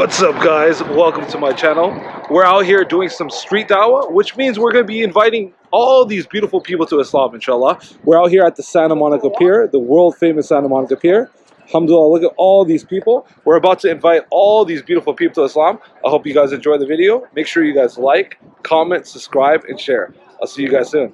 What's up, guys? Welcome to my channel. We're out here doing some street dawah, which means we're going to be inviting all these beautiful people to Islam, inshallah. We're out here at the Santa Monica Pier, the world famous Santa Monica Pier. Alhamdulillah, look at all these people. We're about to invite all these beautiful people to Islam. I hope you guys enjoy the video. Make sure you guys like, comment, subscribe, and share. I'll see you guys soon.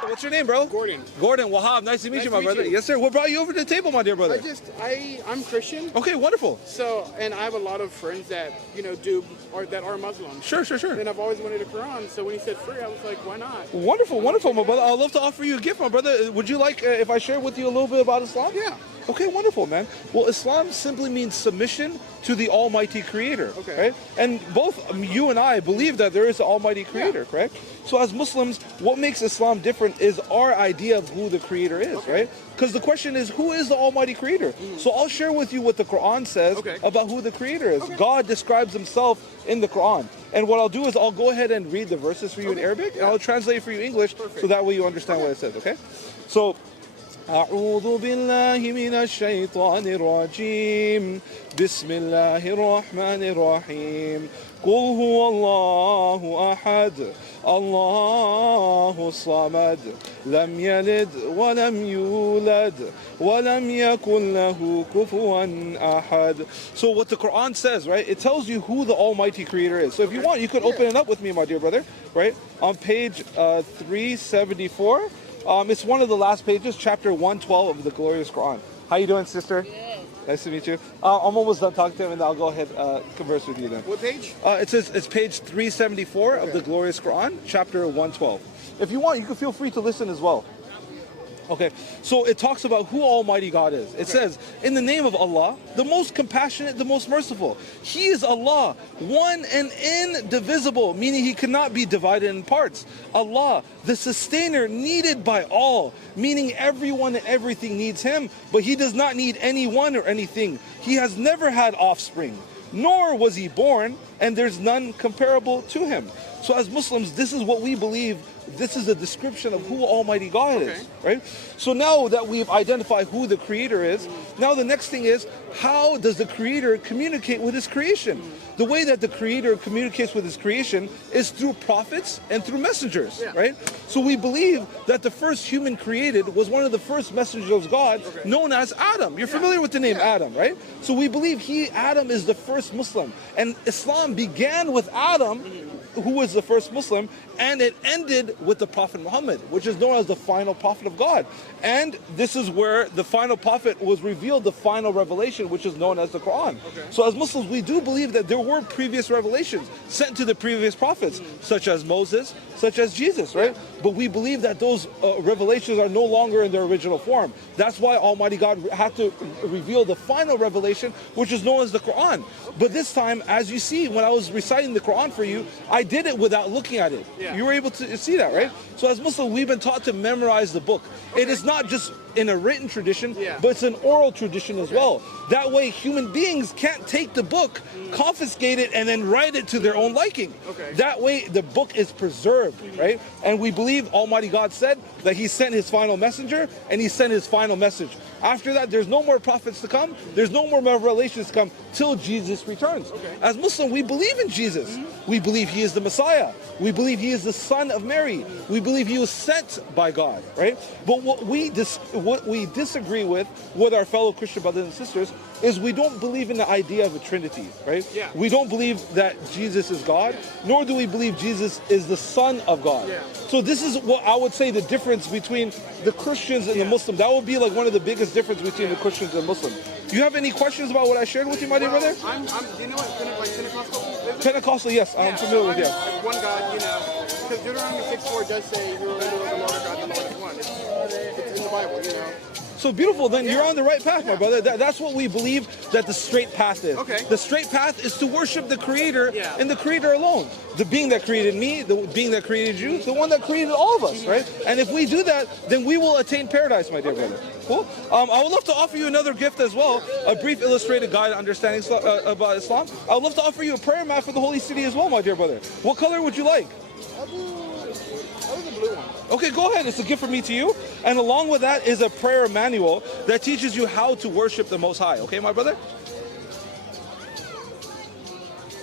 What's your name, bro? Gordon. Gordon Wahab. Nice to meet you, my brother. Yes, sir. What brought you over to the table, my dear brother? I'm Christian. Okay, wonderful. So, and I have a lot of friends that, that are Muslims. Sure. And I've always wanted a Quran, so when he said free, I was like, why not? Wonderful, my brother. I'd love to offer you a gift, my brother. Would you like if I share with you a little bit about Islam? Yeah. Okay, wonderful, man. Well, Islam simply means submission to the Almighty Creator. Okay. Right? And both you and I believe that there is an Almighty Creator, correct? So as Muslims, what makes Islam different is our idea of who the Creator is, right? Because the question is, who is the Almighty Creator? So I'll share with you what the Quran says about who the Creator is. God describes himself in the Quran. And what I'll do is I'll go ahead and read the verses for you in Arabic, and I'll translate for you English, so that way you understand what it says, okay? So, أعوذ بالله من الشيطان الرجيم بسم الله الرحمن الرحيم قل هو الله أحد الله الصمد لم يلد ولم يولد ولم يكن له كفوا أحد. So what the Quran says, right, it tells you who the Almighty Creator is. So if you want, you could open it up with me, my dear brother, right? On page 374. It's one of the last pages, chapter 112 of the glorious Quran. How you doing, sister? Good. Nice to meet you. I'm almost done talking to him, and I'll go ahead converse with you then. What page? It says it's page 374 of the glorious Quran, chapter 112. If you want, you can feel free to listen as well. Okay, so it talks about who Almighty God is. It says, in the name of Allah, the most compassionate, the most merciful. He is Allah, one and indivisible, meaning he cannot be divided in parts. Allah, the sustainer, needed by all, meaning everyone and everything needs him, but he does not need anyone or anything. He has never had offspring, nor was he born, and there's none comparable to him. So as Muslims, this is what we believe. This is a description of who Almighty God is, right? So now that we've identified who the Creator is, now the next thing is, how does the Creator communicate with his creation? The way that the Creator communicates with his creation is through prophets and through messengers, right? So we believe that the first human created was one of the first messengers of God, known as Adam. You're familiar with the name Adam, right? So we believe Adam is the first Muslim. And Islam began with Adam, who was the first Muslim, and it ended with the Prophet Muhammad, which is known as the final prophet of God. And this is where the final prophet was revealed, the final revelation, which is known as the Quran. So as Muslims, we do believe that there were previous revelations sent to the previous prophets, such as Moses, such as Jesus, right? But we believe that those revelations are no longer in their original form. That's why Almighty God had to reveal the final revelation, which is known as the Quran. But this time, as you see, when I was reciting the Quran for you, I did it without looking at it. You were able to see that, right? So as Muslims, we've been taught to memorize the book. It is not just in a written tradition, but it's an oral tradition as well. That way, human beings can't take the book, confiscate it, and then write it to their own liking. That way, the book is preserved, right? And we believe Almighty God said that he sent his final messenger, and he sent his final message. After that, there's no more prophets to come. There's no more revelations to come till Jesus returns. As Muslims, we believe in Jesus. We believe he is the Messiah. We believe he is the son of Mary. We believe he was sent by God, right? But what we disagree with our fellow Christian brothers and sisters is we don't believe in the idea of a Trinity, right? We don't believe that Jesus is God, nor do we believe Jesus is the Son of God. So this is what I would say the difference between the Christians and the Muslims. That would be like one of the biggest difference between the Christians and Muslims. Do you have any questions about what I shared with you, my dear brother? Do you know what Pentecostal is? Pentecostal, yes, I'm familiar with, like one God, because Deuteronomy 6:4 does say, "You will remember the Lord our God, the Lord is one." It's in the Bible, So beautiful, then you're on the right path, my brother. That's what we believe that the straight path is. The straight path is to worship the Creator and the Creator alone. The being that created me, the being that created you, the one that created all of us, right? And if we do that, then we will attain paradise, my dear brother. Cool. I would love to offer you another gift as well, a brief illustrated guide to understanding about Islam. I would love to offer you a prayer mat for the Holy City as well, my dear brother. What color would you like? I'll do the blue one. Okay, go ahead. It's a gift from me to you. And along with that is a prayer manual that teaches you how to worship the Most High. Okay, my brother?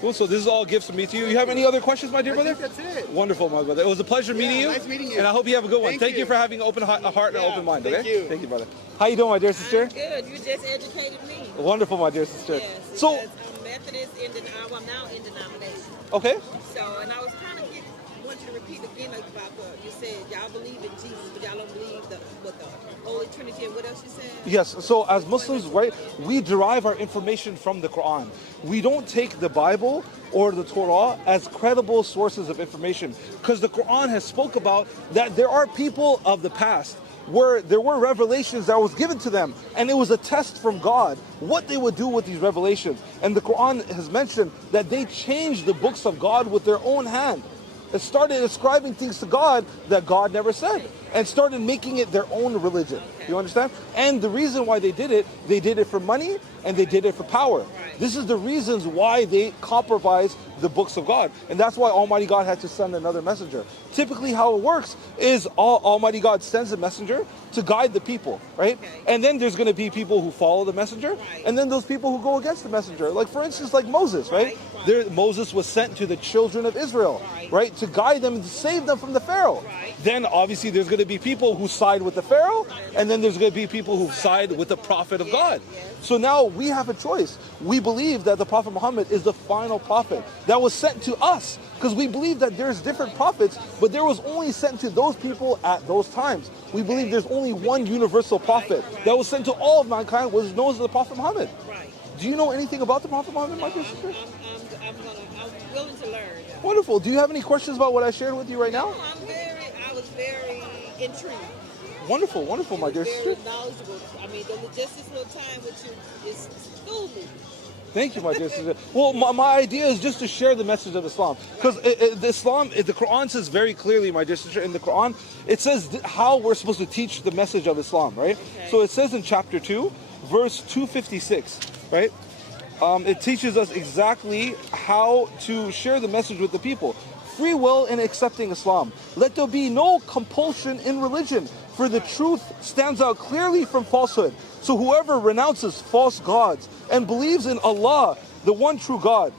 Cool. So this is all gifts from me to you. You have any other questions, my dear I brother? think that's it. Wonderful, my brother. It was a pleasure meeting you. Nice meeting you. And I hope you have a good one. Thank Thank you you for having an open heart and an Yeah, open mind. thank Okay. you. Thank you, brother. How you doing, my dear sister? Good. You just educated me. Wonderful, my dear sister. Yes. So, because I'm Methodist I'm now in denomination. okay. So, and I was kind of want you to repeat again like about you said y'all believe in Jesus, but y'all don't believe the Holy Trinity and what else you said? Yes, so as Muslims, right, we derive our information from the Quran. We don't take the Bible or the Torah as credible sources of information because the Quran has spoke about that there are people of the past where there were revelations that was given to them and it was a test from God what they would do with these revelations. And the Quran has mentioned that they changed the books of God with their own hand. It started ascribing things to God that God never said and started making it their own religion. You understand? And the reason why they did it for money and they did it for power. This is the reasons why they compromise the books of God. And that's why Almighty God had to send another messenger. Typically how it works is Almighty God sends a messenger to guide the people, right? And then there's going to be people who follow the messenger and then those people who go against the messenger. Like for instance, like Moses, right? Moses was sent to the children of Israel, right? To guide them and to save them from the Pharaoh. Then obviously there's going to be people who side with the Pharaoh and then there's going to be people who side with the prophet of God. So now we have a choice. We believe that the Prophet Muhammad is the final prophet that was sent to us because we believe that there's different prophets, but there was only sent to those people at those times. We believe there's only one universal prophet that was sent to all of mankind, was known as the Prophet Muhammad. Do you know anything about the Prophet Muhammad, my dear sister? I'm willing to learn. Wonderful. Do you have any questions about what I shared with you right now? I was very intrigued. Wonderful, wonderful, my dear sister. Very knowledgeable. I mean, just this little time with you is schooled me. Thank you, my dear sister. Well, my idea is just to share the message of Islam. Because the Quran says very clearly, my dear sister, in the Quran, it says how we're supposed to teach the message of Islam, right? So it says in chapter 2, verse 256, right? It teaches us exactly how to share the message with the people. Free will in accepting Islam. Let there be no compulsion in religion, for the truth stands out clearly from falsehood. So whoever renounces false gods and believes in Allah, the one true God,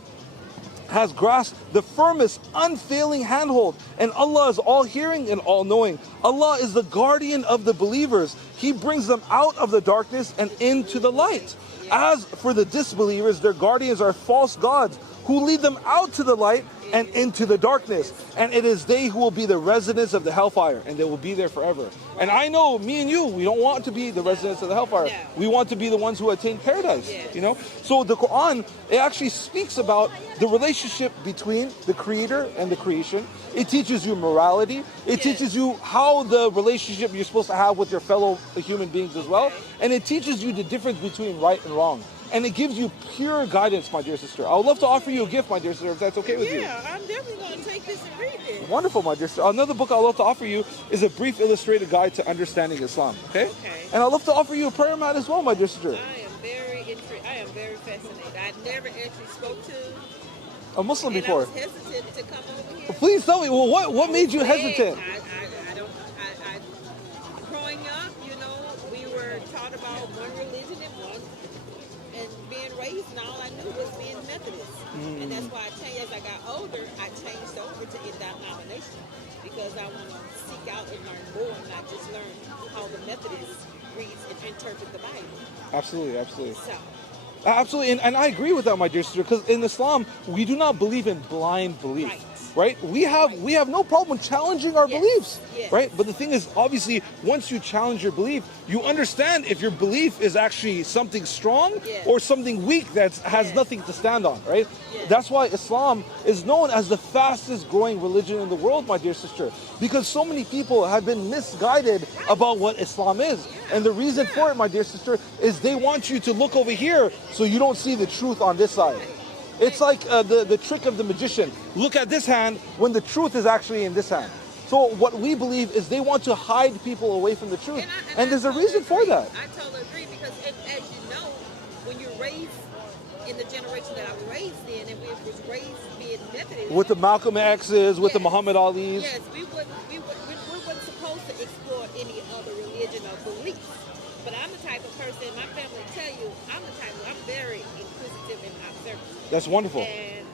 has grasped the firmest, unfailing handhold, and Allah is all-hearing and all-knowing. Allah is the guardian of the believers. He brings them out of the darkness and into the light. As for the disbelievers, their guardians are false gods who lead them out to the light and into the darkness. And it is they who will be the residents of the hellfire, and they will be there forever. And I know, me and you, we don't want to be the residents of the hellfire. We want to be the ones who attain paradise, you know? So the Quran, it actually speaks about the relationship between the Creator and the creation. It teaches you morality. It teaches you how the relationship you're supposed to have with your fellow human beings as well. And it teaches you the difference between right and wrong. And it gives you pure guidance, my dear sister. I would love to offer you a gift, my dear sister, if that's okay with you. Yeah, I'm definitely going to take this and read it. Wonderful, my dear sister. Another book I'd love to offer you is a brief illustrated guide to understanding Islam, okay? And I'd love to offer you a prayer mat as well, my dear sister. I am very intrigued. I am very fascinated. I never actually spoke to A Muslim and before. I was hesitant to come over here. Please tell me, well, what made you hesitant? Growing up, you know, we were taught about one religion and being raised, and all I knew was being Methodist. And that's why I changed. As I got older, I changed over to denomination because I want to seek out and learn more, and not just learn how the Methodist reads and interpret the Bible. Absolutely, absolutely. So, absolutely, and I agree with that, my dear sister, because in Islam, we do not believe in blind belief. Right? We have no problem challenging our beliefs, right? But the thing is, obviously, once you challenge your belief, you understand if your belief is actually something strong or something weak that has nothing to stand on, right? That's why Islam is known as the fastest growing religion in the world, my dear sister, because so many people have been misguided about what Islam is. And the reason for it, my dear sister, is they want you to look over here so you don't see the truth on this side. It's like the trick of the magician. Look at this hand when the truth is actually in this hand. So what we believe is they want to hide people away from the truth. And there's a reason for that. I totally agree because, as you know, when you're raised in the generation that I was raised in, and we was raised being Methodist. With the Malcolm X's, with the Muhammad Ali's. Yes, we weren't supposed to explore any other religion or belief. But I'm the type of person, my family tell you, I'm very inquisitive and observant. That's wonderful. And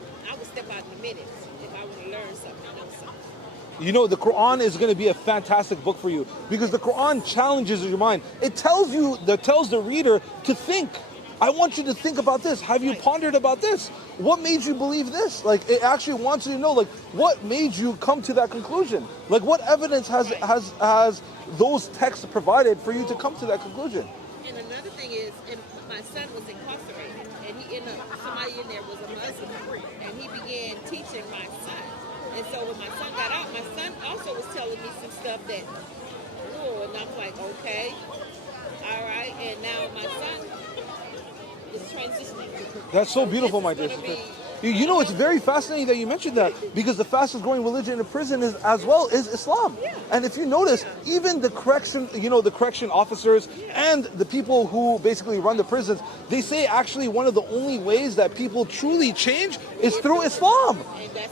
minutes if I want to learn something, know something. You know, the Quran is going to be a fantastic book for you because the Quran challenges your mind. It tells the reader to think. I want you to think about this. Have you pondered about this? What made you believe this? Like, it actually wants you to know, like, what made you come to that conclusion? Like, what evidence has those texts provided for you to come to that conclusion? And another thing is, and my son was incarcerated, and he ended up, somebody in there was a Muslim, and he began teaching my son. And so when my son got out, my son also was telling me some stuff that, oh, and I'm like, okay, all right. And now my son is transitioning. That's so beautiful, This my is dear gonna sister. be- You know, it's very fascinating that you mentioned that because the fastest growing religion in prison is as well is Islam. Yeah. And if you notice, even the correction officers and the people who basically run the prisons, they say actually one of the only ways that people truly change is through Islam.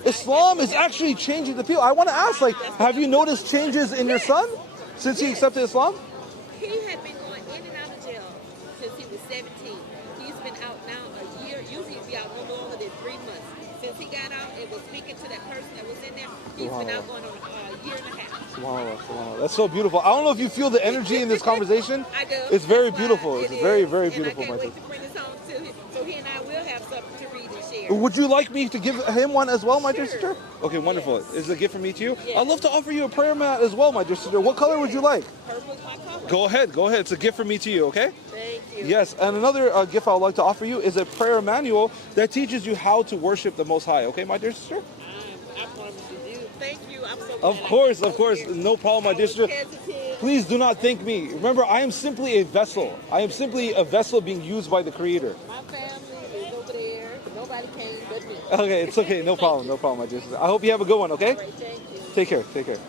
Islam is actually changing the people. I want to ask, like, have you noticed changes in your son since he accepted Islam? He had been going in and out of jail since he was 17. He's been out now a year. Usually he'd be out no longer than 3 months. Since he got out and was speaking to that person that was in there, he's been out going on a year and a half. Subhanallah, subhanallah. That's so beautiful. I don't know if you feel the energy in this conversation. I do. It's very That's why beautiful. it It's is. very, very And beautiful, I my can't sister. wait to bring this home to him so he and I will have something to read and share. Would you like me to give him one as well, my dear Sure. sister? Okay, wonderful. Yes. Is it a gift from me to you? Yes. I'd love to offer you a prayer mat as well, my dear sister. What color would you like? Purple's my color. Go ahead, go ahead. It's a gift from me to you, okay? Thank you. Yes, and another gift I would like to offer you is a prayer manual that teaches you how to worship the Most High, okay, my dear sister? I promise to do. Thank you. I'm so glad Of I course, came of course. over here. No problem, my I dear was sister. hesitant. Please do not thank me. Remember, I am simply a vessel. I am simply a vessel being used by the Creator. My family is over there. Nobody came but me. Okay, it's okay. No problem, no problem, my dear sister. I hope you have a good one, okay? All right, thank you. Take care, take care.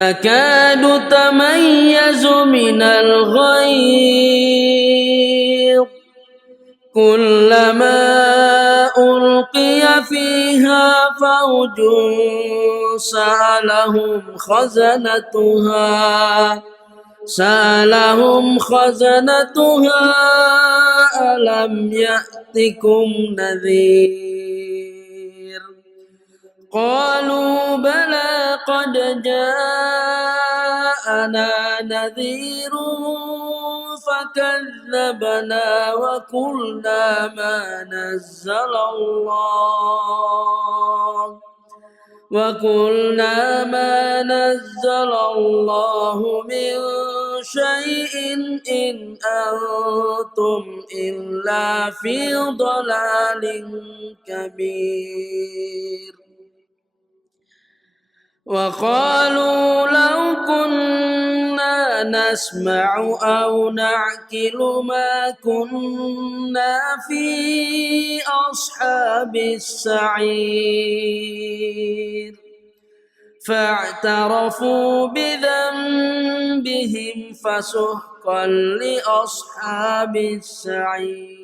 تكاد تميز من الغيظ كلما ألقي فيها فوج سألهم خزنتها ألم يأتكم نذير قالوا بلى قد جاءنا نذير فكذبنا وقلنا ما نزل الله من شيء إن أنتم إلا في ضلال كبير وقالوا لو كنا نسمع أو نعقل ما كنا في أصحاب السعير فاعترفوا بذنبهم فسحقا لأصحاب السعير